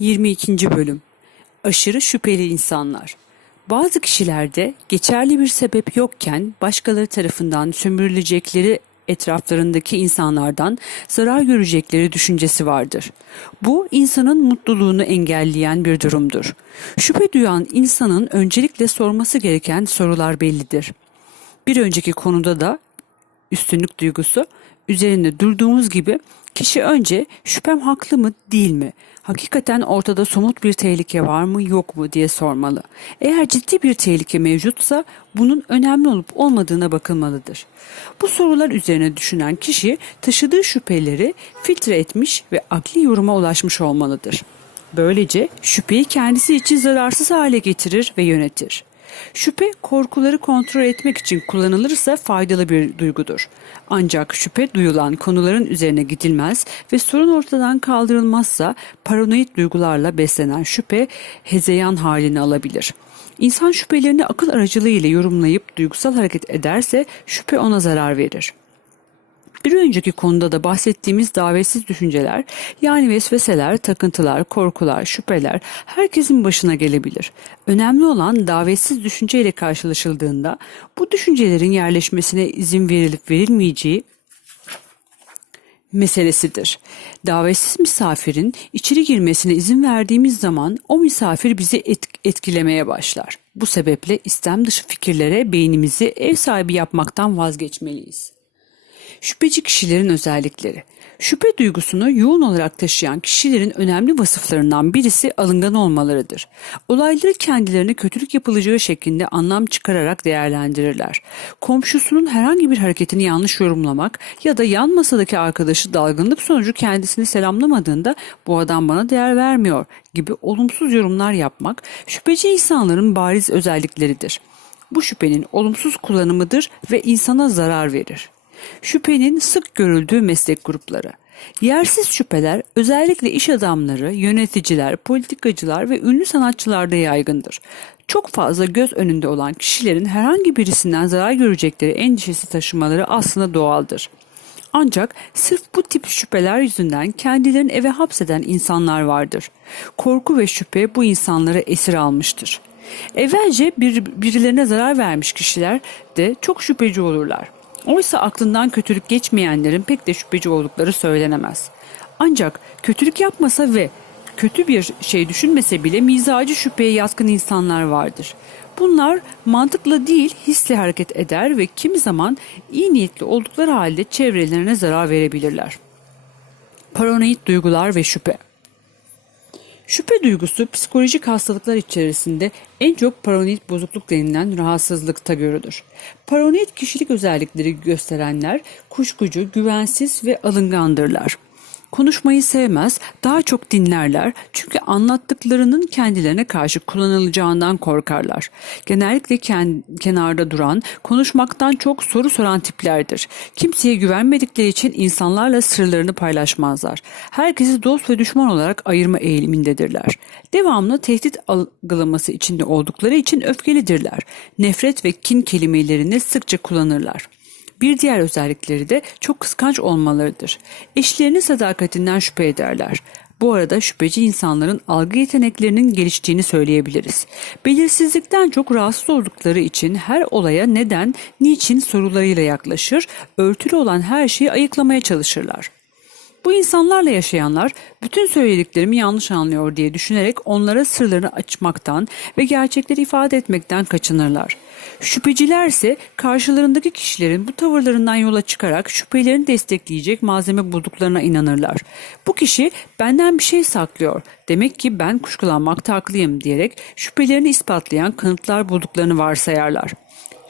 22. Bölüm Aşırı şüpheli insanlar Bazı kişilerde geçerli bir sebep yokken başkaları tarafından sömürülecekleri etraflarındaki insanlardan zarar görecekleri düşüncesi vardır. Bu insanın mutluluğunu engelleyen bir durumdur. Şüphe duyan insanın öncelikle sorması gereken sorular bellidir. Bir önceki konuda da üstünlük duygusu üzerinde durduğumuz gibi kişi önce şüphem haklı mı değil mi? Hakikaten ortada somut bir tehlike var mı yok mu diye sormalı. Eğer ciddi bir tehlike mevcutsa bunun önemli olup olmadığına bakılmalıdır. Bu sorular üzerine düşünen kişi taşıdığı şüpheleri filtre etmiş ve akli yoruma ulaşmış olmalıdır. Böylece şüpheyi kendisi için zararsız hale getirir ve yönetir. Şüphe korkuları kontrol etmek için kullanılırsa faydalı bir duygudur. Ancak şüphe duyulan konuların üzerine gidilmez ve sorun ortadan kaldırılmazsa paranoid duygularla beslenen şüphe hezeyan halini alabilir. İnsan şüphelerini akıl aracılığıyla yorumlayıp duygusal hareket ederse şüphe ona zarar verir. Bir önceki konuda da bahsettiğimiz davetsiz düşünceler yani vesveseler, takıntılar, korkular, şüpheler herkesin başına gelebilir. Önemli olan davetsiz düşünceyle karşılaşıldığında bu düşüncelerin yerleşmesine izin verilip verilmeyeceği meselesidir. Davetsiz misafirin içeri girmesine izin verdiğimiz zaman o misafir bizi et- etkilemeye başlar. Bu sebeple istem dışı fikirlere beynimizi ev sahibi yapmaktan vazgeçmeliyiz. Şüpheci kişilerin özellikleri. Şüphe duygusunu yoğun olarak taşıyan kişilerin önemli vasıflarından birisi alıngan olmalarıdır. Olayları kendilerine kötülük yapılacağı şeklinde anlam çıkararak değerlendirirler. Komşusunun herhangi bir hareketini yanlış yorumlamak ya da yan masadaki arkadaşı dalgınlık sonucu kendisini selamlamadığında bu adam bana değer vermiyor gibi olumsuz yorumlar yapmak şüpheci insanların bariz özellikleridir. Bu şüphenin olumsuz kullanımıdır ve insana zarar verir. Şüphenin sık görüldüğü meslek grupları. Yersiz şüpheler özellikle iş adamları, yöneticiler, politikacılar ve ünlü sanatçılarda yaygındır. Çok fazla göz önünde olan kişilerin herhangi birisinden zarar görecekleri endişesi taşımaları aslında doğaldır. Ancak sırf bu tip şüpheler yüzünden kendilerini eve hapseden insanlar vardır. Korku ve şüphe bu insanları esir almıştır. Evvelce bir, birilerine zarar vermiş kişiler de çok şüpheci olurlar. Oysa aklından kötülük geçmeyenlerin pek de şüpheci oldukları söylenemez. Ancak kötülük yapmasa ve kötü bir şey düşünmese bile mizacı şüpheye yatkın insanlar vardır. Bunlar mantıkla değil hisle hareket eder ve kimi zaman iyi niyetli oldukları halde çevrelerine zarar verebilirler. Paranoid duygular ve şüphe Şüphe duygusu psikolojik hastalıklar içerisinde en çok paranoid bozukluk denilen rahatsızlıkta görülür. Paranoid kişilik özellikleri gösterenler kuşkucu, güvensiz ve alıngandırlar. Konuşmayı sevmez, daha çok dinlerler çünkü anlattıklarının kendilerine karşı kullanılacağından korkarlar. Genellikle ken, kenarda duran, konuşmaktan çok soru soran tiplerdir. Kimseye güvenmedikleri için insanlarla sırlarını paylaşmazlar. Herkesi dost ve düşman olarak ayırma eğilimindedirler. Devamlı tehdit algılaması içinde oldukları için öfkelidirler. Nefret ve kin kelimelerini sıkça kullanırlar. Bir diğer özellikleri de çok kıskanç olmalarıdır. Eşlerinin sadakatinden şüphe ederler. Bu arada şüpheci insanların algı yeteneklerinin geliştiğini söyleyebiliriz. Belirsizlikten çok rahatsız oldukları için her olaya neden, niçin sorularıyla yaklaşır, örtülü olan her şeyi ayıklamaya çalışırlar. Bu insanlarla yaşayanlar bütün söylediklerimi yanlış anlıyor diye düşünerek onlara sırlarını açmaktan ve gerçekleri ifade etmekten kaçınırlar. Şüpheciler ise karşılarındaki kişilerin bu tavırlarından yola çıkarak şüphelerini destekleyecek malzeme bulduklarına inanırlar. Bu kişi benden bir şey saklıyor. Demek ki ben kuşkulanmakta haklıyım diyerek şüphelerini ispatlayan kanıtlar bulduklarını varsayarlar.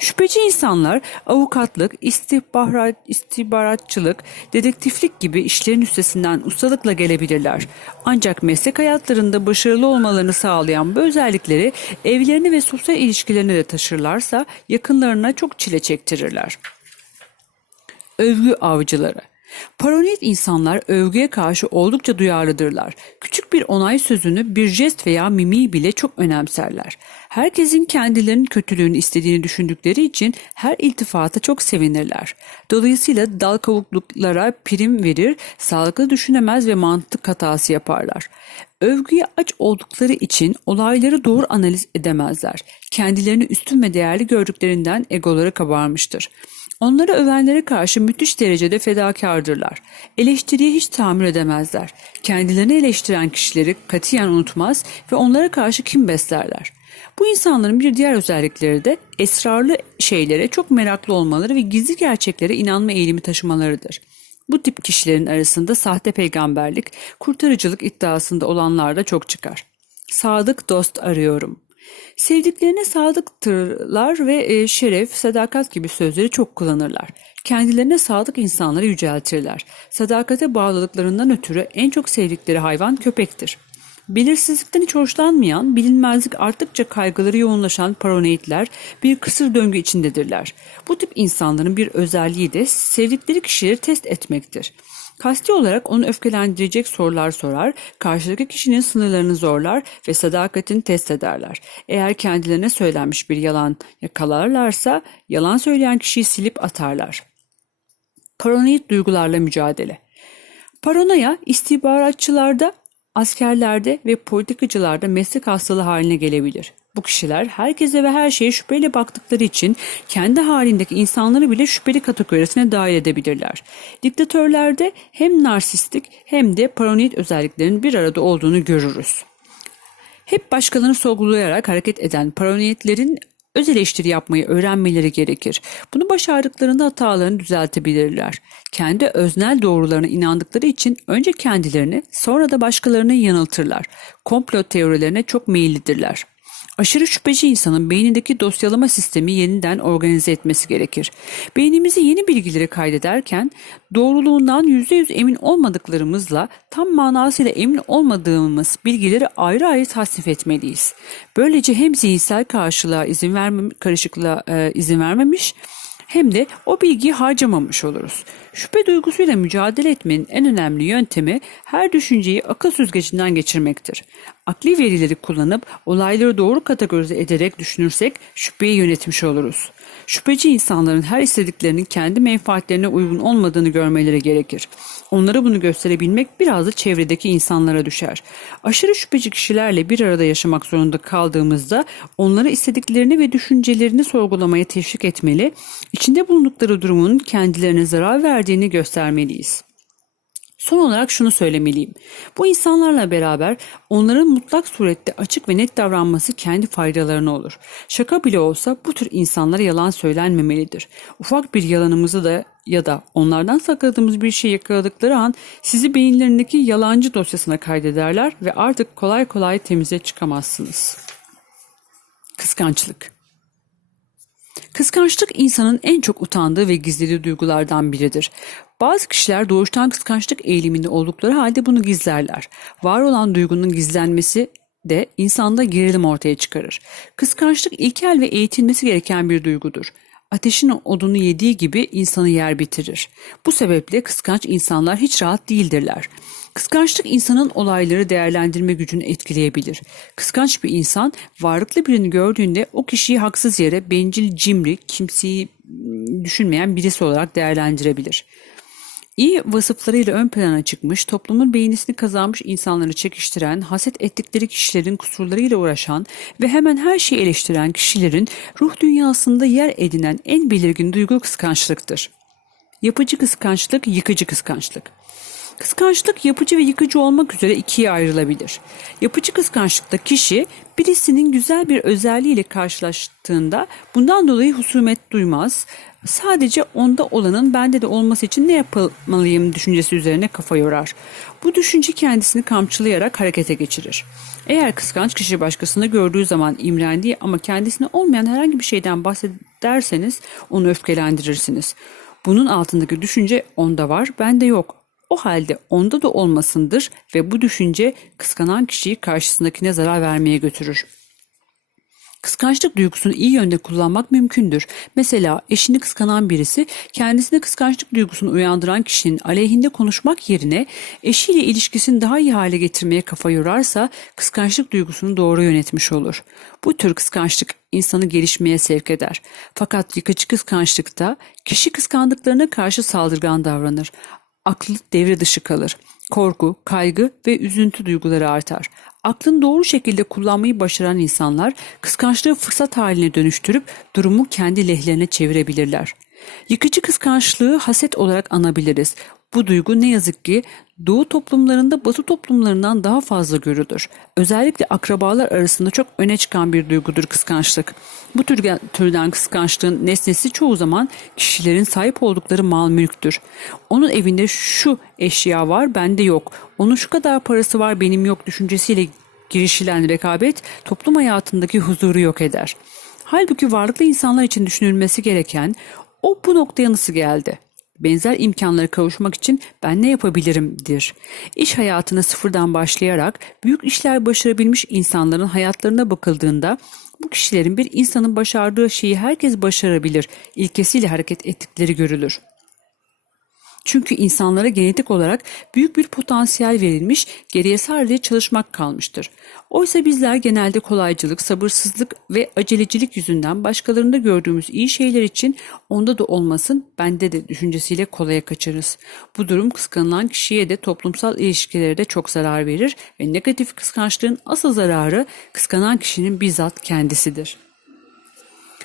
Şüpheci insanlar avukatlık, istihbarat, istihbaratçılık, dedektiflik gibi işlerin üstesinden ustalıkla gelebilirler. Ancak meslek hayatlarında başarılı olmalarını sağlayan bu özellikleri evlerini ve sosyal ilişkilerini de taşırlarsa yakınlarına çok çile çektirirler. Övgü avcıları Paranoid insanlar övgüye karşı oldukça duyarlıdırlar. Küçük bir onay sözünü, bir jest veya mimiği bile çok önemserler. Herkesin kendilerinin kötülüğünü istediğini düşündükleri için her iltifata çok sevinirler. Dolayısıyla dal kavukluklara prim verir, sağlıklı düşünemez ve mantık hatası yaparlar. Övgüye aç oldukları için olayları doğru analiz edemezler. Kendilerini üstün ve değerli gördüklerinden egoları kabarmıştır. Onları övenlere karşı müthiş derecede fedakardırlar. Eleştiriye hiç tahammül edemezler. Kendilerini eleştiren kişileri katiyen unutmaz ve onlara karşı kim beslerler. Bu insanların bir diğer özellikleri de esrarlı şeylere çok meraklı olmaları ve gizli gerçeklere inanma eğilimi taşımalarıdır. Bu tip kişilerin arasında sahte peygamberlik, kurtarıcılık iddiasında olanlar da çok çıkar. Sadık dost arıyorum. Sevdiklerine sadıktırlar ve e, şeref, sadakat gibi sözleri çok kullanırlar. Kendilerine sadık insanları yüceltirler. Sadakate bağlılıklarından ötürü en çok sevdikleri hayvan köpektir. Belirsizlikten hiç hoşlanmayan, bilinmezlik arttıkça kaygıları yoğunlaşan paranoidler bir kısır döngü içindedirler. Bu tip insanların bir özelliği de sevdikleri kişileri test etmektir. Kasti olarak onu öfkelendirecek sorular sorar, karşıdaki kişinin sınırlarını zorlar ve sadakatini test ederler. Eğer kendilerine söylenmiş bir yalan yakalarlarsa yalan söyleyen kişiyi silip atarlar. Paranoid duygularla mücadele. Paranoya istihbaratçılarda, askerlerde ve politikacılarda meslek hastalığı haline gelebilir. Bu kişiler herkese ve her şeye şüpheyle baktıkları için kendi halindeki insanları bile şüpheli kategorisine dahil edebilirler. Diktatörlerde hem narsistik hem de paranoid özelliklerin bir arada olduğunu görürüz. Hep başkalarını sorgulayarak hareket eden paranoidlerin öz eleştiri yapmayı öğrenmeleri gerekir. Bunu başardıklarında hatalarını düzeltebilirler. Kendi öznel doğrularına inandıkları için önce kendilerini sonra da başkalarını yanıltırlar. Komplo teorilerine çok meyillidirler. Aşırı şüpheci insanın beynindeki dosyalama sistemi yeniden organize etmesi gerekir. Beynimizi yeni bilgileri kaydederken doğruluğundan %100 emin olmadıklarımızla tam manasıyla emin olmadığımız bilgileri ayrı ayrı tasnif etmeliyiz. Böylece hem zihinsel karşılığa izin vermem karışıklığa e, izin vermemiş hem de o bilgiyi harcamamış oluruz. Şüphe duygusuyla mücadele etmenin en önemli yöntemi her düşünceyi akıl süzgecinden geçirmektir. Akli verileri kullanıp olayları doğru kategorize ederek düşünürsek şüpheyi yönetmiş oluruz. Şüpheci insanların her istediklerinin kendi menfaatlerine uygun olmadığını görmeleri gerekir. Onlara bunu gösterebilmek biraz da çevredeki insanlara düşer. Aşırı şüpheci kişilerle bir arada yaşamak zorunda kaldığımızda onlara istediklerini ve düşüncelerini sorgulamaya teşvik etmeli, içinde bulundukları durumun kendilerine zarar verdiğini göstermeliyiz. Son olarak şunu söylemeliyim. Bu insanlarla beraber onların mutlak surette açık ve net davranması kendi faydalarına olur. Şaka bile olsa bu tür insanlara yalan söylenmemelidir. Ufak bir yalanımızı da ya da onlardan sakladığımız bir şey yakaladıkları an sizi beyinlerindeki yalancı dosyasına kaydederler ve artık kolay kolay temize çıkamazsınız. Kıskançlık Kıskançlık insanın en çok utandığı ve gizlediği duygulardan biridir. Bazı kişiler doğuştan kıskançlık eğiliminde oldukları halde bunu gizlerler. Var olan duygunun gizlenmesi de insanda gerilim ortaya çıkarır. Kıskançlık ilkel ve eğitilmesi gereken bir duygudur. Ateşin odunu yediği gibi insanı yer bitirir. Bu sebeple kıskanç insanlar hiç rahat değildirler. Kıskançlık insanın olayları değerlendirme gücünü etkileyebilir. Kıskanç bir insan varlıklı birini gördüğünde o kişiyi haksız yere bencil, cimri, kimseyi düşünmeyen birisi olarak değerlendirebilir. İyi vasıflarıyla ön plana çıkmış, toplumun beğenisini kazanmış insanları çekiştiren, haset ettikleri kişilerin kusurlarıyla uğraşan ve hemen her şeyi eleştiren kişilerin ruh dünyasında yer edinen en belirgin duygu kıskançlıktır. Yapıcı kıskançlık, yıkıcı kıskançlık. Kıskançlık yapıcı ve yıkıcı olmak üzere ikiye ayrılabilir. Yapıcı kıskançlıkta kişi birisinin güzel bir özelliğiyle karşılaştığında bundan dolayı husumet duymaz. Sadece onda olanın bende de olması için ne yapmalıyım düşüncesi üzerine kafa yorar. Bu düşünce kendisini kamçılayarak harekete geçirir. Eğer kıskanç kişi başkasını gördüğü zaman imrendiği ama kendisine olmayan herhangi bir şeyden bahsederseniz onu öfkelendirirsiniz. Bunun altındaki düşünce onda var, bende yok. O halde onda da olmasındır ve bu düşünce kıskanan kişiyi karşısındakine zarar vermeye götürür. Kıskançlık duygusunu iyi yönde kullanmak mümkündür. Mesela eşini kıskanan birisi kendisine kıskançlık duygusunu uyandıran kişinin aleyhinde konuşmak yerine eşiyle ilişkisini daha iyi hale getirmeye kafa yorarsa kıskançlık duygusunu doğru yönetmiş olur. Bu tür kıskançlık insanı gelişmeye sevk eder. Fakat yıkıcı kıskançlıkta kişi kıskandıklarına karşı saldırgan davranır. Aklı devre dışı kalır. Korku, kaygı ve üzüntü duyguları artar. Aklını doğru şekilde kullanmayı başaran insanlar kıskançlığı fırsat haline dönüştürüp durumu kendi lehlerine çevirebilirler. Yıkıcı kıskançlığı haset olarak anabiliriz. Bu duygu ne yazık ki Doğu toplumlarında Batı toplumlarından daha fazla görülür. Özellikle akrabalar arasında çok öne çıkan bir duygudur kıskançlık. Bu tür, türden kıskançlığın nesnesi çoğu zaman kişilerin sahip oldukları mal mülktür. Onun evinde şu eşya var, bende yok. Onun şu kadar parası var, benim yok düşüncesiyle girişilen rekabet toplum hayatındaki huzuru yok eder. Halbuki varlıklı insanlar için düşünülmesi gereken o bu noktaya nasıl geldi? Benzer imkanlara kavuşmak için ben ne yapabilirimdir. İş hayatına sıfırdan başlayarak büyük işler başarabilmiş insanların hayatlarına bakıldığında bu kişilerin bir insanın başardığı şeyi herkes başarabilir ilkesiyle hareket ettikleri görülür. Çünkü insanlara genetik olarak büyük bir potansiyel verilmiş, geriye sadece çalışmak kalmıştır. Oysa bizler genelde kolaycılık, sabırsızlık ve acelecilik yüzünden başkalarında gördüğümüz iyi şeyler için onda da olmasın, bende de düşüncesiyle kolaya kaçırırız. Bu durum kıskanılan kişiye de toplumsal ilişkilere de çok zarar verir ve negatif kıskançlığın asıl zararı kıskanan kişinin bizzat kendisidir.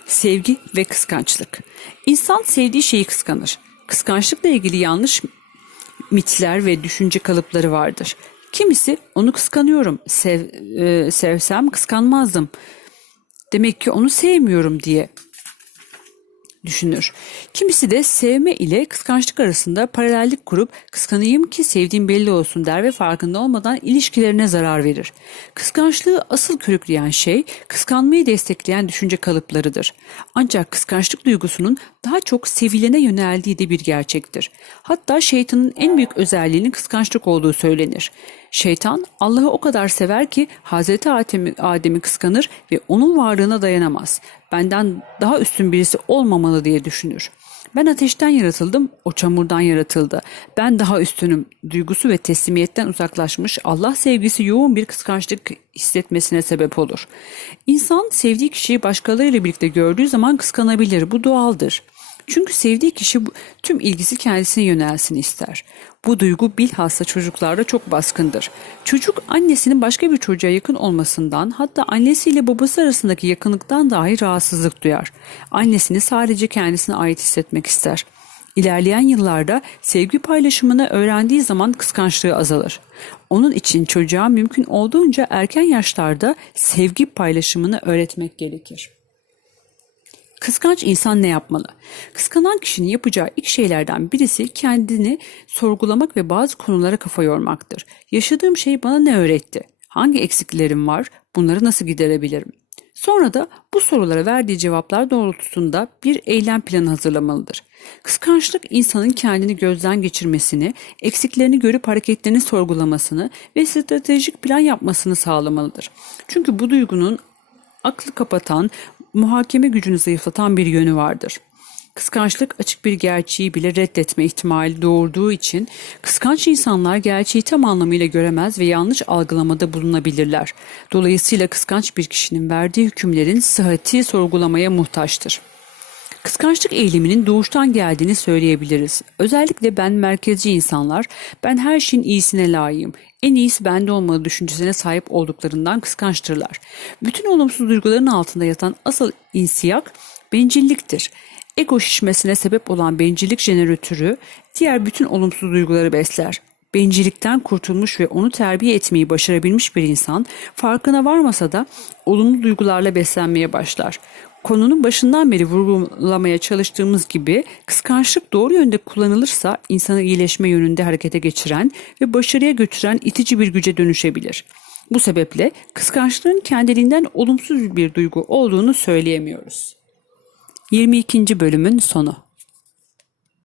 Sevgi ve kıskançlık. İnsan sevdiği şeyi kıskanır. Kıskançlıkla ilgili yanlış mitler ve düşünce kalıpları vardır. Kimisi onu kıskanıyorum, sev, e, sevsem kıskanmazdım. Demek ki onu sevmiyorum diye düşünür. Kimisi de sevme ile kıskançlık arasında paralellik kurup kıskanayım ki sevdiğim belli olsun der ve farkında olmadan ilişkilerine zarar verir. Kıskançlığı asıl körükleyen şey kıskanmayı destekleyen düşünce kalıplarıdır. Ancak kıskançlık duygusunun daha çok sevilene yöneldiği de bir gerçektir. Hatta şeytanın en büyük özelliğinin kıskançlık olduğu söylenir. Şeytan Allah'ı o kadar sever ki Hazreti Adem'i, Adem'i kıskanır ve onun varlığına dayanamaz. Benden daha üstün birisi olmamalı diye düşünür. Ben ateşten yaratıldım, o çamurdan yaratıldı. Ben daha üstünüm. Duygusu ve teslimiyetten uzaklaşmış Allah sevgisi yoğun bir kıskançlık hissetmesine sebep olur. İnsan sevdiği kişiyi başkalarıyla birlikte gördüğü zaman kıskanabilir. Bu doğaldır. Çünkü sevdiği kişi tüm ilgisi kendisine yönelsin ister. Bu duygu bilhassa çocuklarda çok baskındır. Çocuk annesinin başka bir çocuğa yakın olmasından hatta annesiyle babası arasındaki yakınlıktan dahi rahatsızlık duyar. Annesini sadece kendisine ait hissetmek ister. İlerleyen yıllarda sevgi paylaşımını öğrendiği zaman kıskançlığı azalır. Onun için çocuğa mümkün olduğunca erken yaşlarda sevgi paylaşımını öğretmek gerekir. Kıskanç insan ne yapmalı? Kıskanan kişinin yapacağı ilk şeylerden birisi kendini sorgulamak ve bazı konulara kafa yormaktır. Yaşadığım şey bana ne öğretti? Hangi eksiklerim var? Bunları nasıl giderebilirim? Sonra da bu sorulara verdiği cevaplar doğrultusunda bir eylem planı hazırlamalıdır. Kıskançlık insanın kendini gözden geçirmesini, eksiklerini görüp hareketlerini sorgulamasını ve stratejik plan yapmasını sağlamalıdır. Çünkü bu duygunun aklı kapatan, muhakeme gücünü zayıflatan bir yönü vardır. Kıskançlık açık bir gerçeği bile reddetme ihtimali doğurduğu için kıskanç insanlar gerçeği tam anlamıyla göremez ve yanlış algılamada bulunabilirler. Dolayısıyla kıskanç bir kişinin verdiği hükümlerin sıhhati sorgulamaya muhtaçtır. Kıskançlık eğiliminin doğuştan geldiğini söyleyebiliriz. Özellikle ben merkezci insanlar, ben her şeyin iyisine layığım, en iyisi bende olmalı düşüncesine sahip olduklarından kıskançtırlar. Bütün olumsuz duyguların altında yatan asıl insiyak bencilliktir. Ego şişmesine sebep olan bencillik jeneratörü diğer bütün olumsuz duyguları besler. Bencillikten kurtulmuş ve onu terbiye etmeyi başarabilmiş bir insan farkına varmasa da olumlu duygularla beslenmeye başlar. Konunun başından beri vurgulamaya çalıştığımız gibi kıskançlık doğru yönde kullanılırsa insanı iyileşme yönünde harekete geçiren ve başarıya götüren itici bir güce dönüşebilir. Bu sebeple kıskançlığın kendiliğinden olumsuz bir duygu olduğunu söyleyemiyoruz. 22. bölümün sonu